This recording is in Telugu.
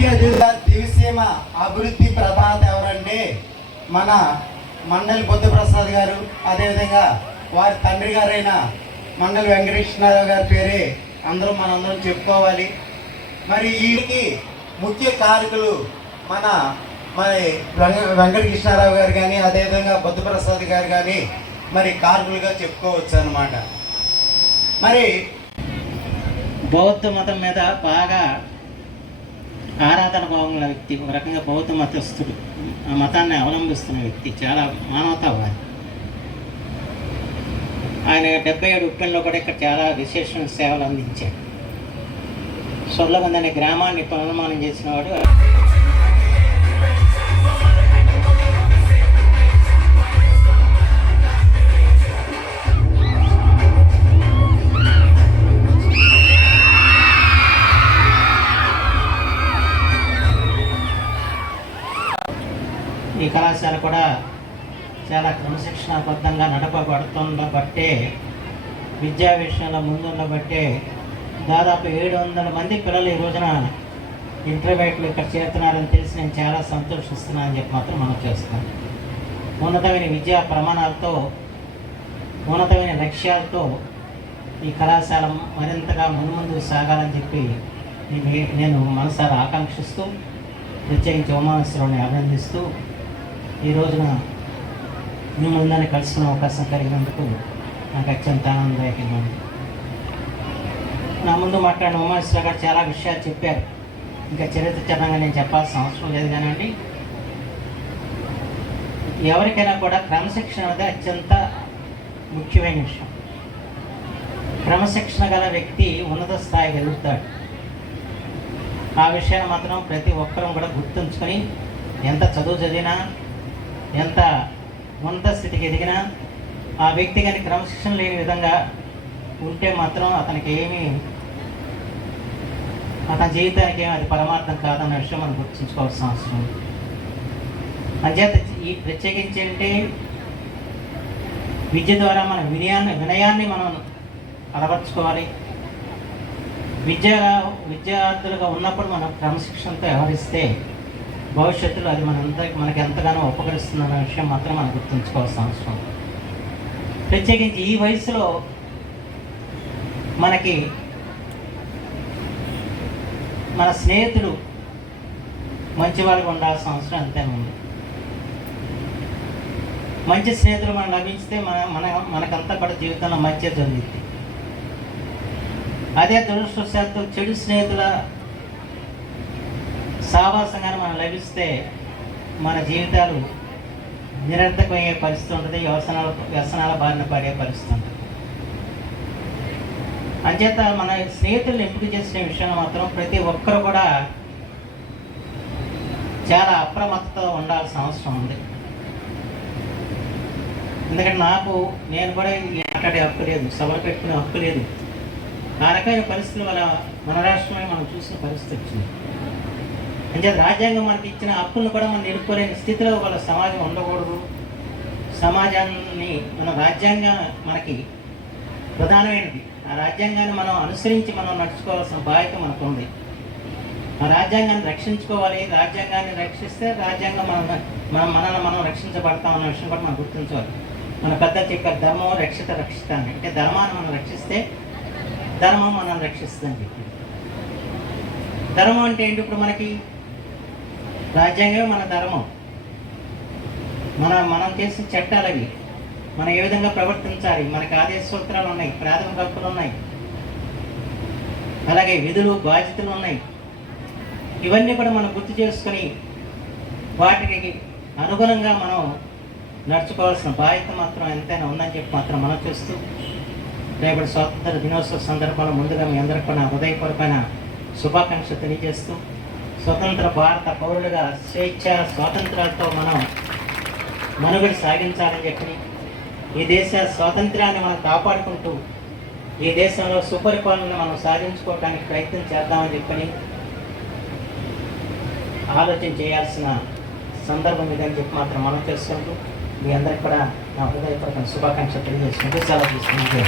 ముఖ్య జిల్లా దివిసీమ అభివృద్ధి ప్రభాత ఎవరండి మన మండలి బుద్ధప్రసాద్ గారు. అదేవిధంగా వారి తండ్రి గారైన మండలి వెంకటకృష్ణారావు గారి పేరే అందరూ మనందరం చెప్పుకోవాలి. మరి వీటికి ముఖ్య కారకులు మన మరి వెంకటకృష్ణారావు గారు కానీ అదేవిధంగా బుద్ధప్రసాద్ గారు కానీ మరి కారకులుగా చెప్పుకోవచ్చు అనమాట మరి బౌద్ధ మతం మీద బాగా ఆరాధన భావం గల వ్యక్తి ఒక రకంగా బౌద్ధ మతస్థుడు. ఆ మతాన్ని అవలంబిస్తున్న వ్యక్తి చాలా మానవతావాది. ఆయన డెబ్బై ఏడు ఉప్పెన్లో కూడా ఇక్కడ చాలా విశేష సేవలు అందించాడు. సొల్లగంద అనే గ్రామాన్ని పునర్మానం చేసిన కళాశాల కూడా చాలా క్రమశిక్షణాబద్ధంగా నడపబడుతున్న బట్టే విద్యా విషయంలో ముందున్న బట్టే దాదాపు ఏడు వందల మంది పిల్లలు ఈ రోజున ఇంటర్మీడియట్లు ఇక్కడ చేరుతున్నారని తెలిసి నేను చాలా సంతోషిస్తున్నానని చెప్పి మాత్రం మనం చేస్తున్నాను ఉన్నతమైన విద్యా ప్రమాణాలతో ఉన్నతమైన లక్ష్యాలతో ఈ కళాశాల మరింతగా మున్ముందు సాగాలని చెప్పి నేను- నేను మనసారా ఆకాంక్షిస్తూ ప్రత్యేకించి ఉమాశ్వరుని అభినందిస్తూ ఈ రోజున మిమ్మల్ని కలుసుకునే అవకాశం కలిగినందుకు నాకు అత్యంత ఆనందదాయకంగా ఉంది. నా ముందు మాట్లాడిన ఉమాశ్వర గారు చాలా విషయాలు చెప్పారు. ఇంకా చరిత్ర చరణంగా నేను చెప్పాల్సిన అవసరం లేదు కానివ్వండి ఎవరికైనా కూడా క్రమశిక్షణ అనేది అత్యంత ముఖ్యమైన విషయం. క్రమశిక్షణ గల వ్యక్తి ఉన్నత స్థాయికి ఎదుగుతాడు ఆ విషయాన్ని మాత్రం ప్రతి ఒక్కరూ కూడా గుర్తుంచుకొని ఎంత చదువు చదివినా ఎంత ఉన్నత స్థితికి ఎదిగినా ఆ వ్యక్తి కానీ క్రమశిక్షణ లేని విధంగా ఉంటే మాత్రం అతనికి ఏమీ అతని జీవితానికి ఏమి అది పరమార్థం కాదన్న విషయం మనం గుర్తుంచుకోవాల్సిన అవసరం అంచేత ఈ ప్రత్యేకించి అంటే విద్య ద్వారా మన వినయాన్ని వినయాన్ని మనం అలవర్చుకోవాలి. విద్య విద్యార్థులుగా ఉన్నప్పుడు మనం క్రమశిక్షణతో వ్యవహరిస్తే భవిష్యత్తులో అది మనంతా మనకి ఎంతగానో ఉపకరిస్తుందన్న విషయం మాత్రం మనం గుర్తుంచుకోవాల్సిన అవసరం. ప్రత్యేకించి ఈ వయసులో మనకి మన స్నేహితులు మంచి వాళ్ళకి ఉండాల్సిన అవసరం అంతే ఉంది. మంచి స్నేహితులు మనం లభించితే మన మన మనకంతా కూడా జీవితంలో మంచి జరుగుతుంది అదే దురదృష్టవశాత్తు చెడు స్నేహితుల సావాసంగానే మనం లభిస్తే మన జీవితాలు నిరర్థకమయ్యే పరిస్థితి ఉంటుంది వ్యసనాల వ్యసనాల బారిన పడే పరిస్థితి ఉంటుంది. అంచేత మన స్నేహితులను ఎంపిక చేసిన విషయంలో మాత్రం ప్రతి ఒక్కరు కూడా చాలా అప్రమత్తతో ఉండాల్సిన అవసరం ఉంది. ఎందుకంటే నాకు నేను కూడా మాట్లాడే హక్కు లేదు సభలు పెట్టుకునే హక్కు లేదు. ఆ రకమైన పరిస్థితుల వల్ల మన రాష్ట్రమే మనం చూసిన పరిస్థితి వచ్చింది. అంటే రాజ్యాంగం మనకి ఇచ్చిన హక్కులను కూడా మనం నిలుపుకోలేని స్థితిలో వాళ్ళ సమాజం ఉండకూడదు. సమాజాన్ని మన రాజ్యాంగం మనకి ప్రధానమైనది. ఆ రాజ్యాంగాన్ని మనం అనుసరించి మనం నడుచుకోవాల్సిన బాధ్యత మనకు ఉంది ఆ రాజ్యాంగాన్ని రక్షించుకోవాలి. రాజ్యాంగాన్ని రక్షిస్తే రాజ్యాంగం మనం మనం మనల్ని మనం రక్షించబడతాం అన్న విషయం కూడా మనం గుర్తించాలి మన పెద్ద చెప్పారు ధర్మం రక్షిత రక్షిత అని అంటే ధర్మాన్ని మనం రక్షిస్తే ధర్మం మనల్ని రక్షిస్తుందని చెప్పి ధర్మం అంటే ఏంటి? ఇప్పుడు మనకి రాజ్యాంగమే మన ధర్మం. మన మనం చేసిన చట్టాలు అవి. మనం ఏ విధంగా ప్రవర్తించాలి? మనకి ఆదేశ సూత్రాలు ఉన్నాయి ప్రాథమిక హక్కులు ఉన్నాయి. అలాగే విధులు బాధ్యతలు ఉన్నాయి. ఇవన్నీ కూడా మనం గుర్తు చేసుకొని వాటికి అనుగుణంగా మనం నడుచుకోవాల్సిన బాధ్యత మాత్రం ఎంతైనా ఉందని చెప్పి మాత్రం మనం చూస్తూ రేపటి స్వాతంత్ర దినోత్సవ సందర్భంలో ముందుగా మీ అందరికీ కూడా నా హృదయపూర్వకమైన శుభాకాంక్షలు తెలియజేస్తూ స్వతంత్ర భారత పౌరులుగా స్వేచ్ఛ స్వాతంత్రాలతో మనం మనుగడ సాగించాలని చెప్పి ఈ దేశ స్వాతంత్రాన్ని మనం కాపాడుకుంటూ ఈ దేశంలో సుపరిపాలన మనం సాధించుకోవడానికి ప్రయత్నం చేద్దామని చెప్పని ఆలోచన చేయాల్సిన సందర్భం ఇదని చెప్పి మాత్రం మనం చేసుకుంటూ మీ అందరికి కూడా నా హృదయపూర్వక శుభాకాంక్షలు తెలియజేసుకుంటూ సెలవు తీసుకుంటూ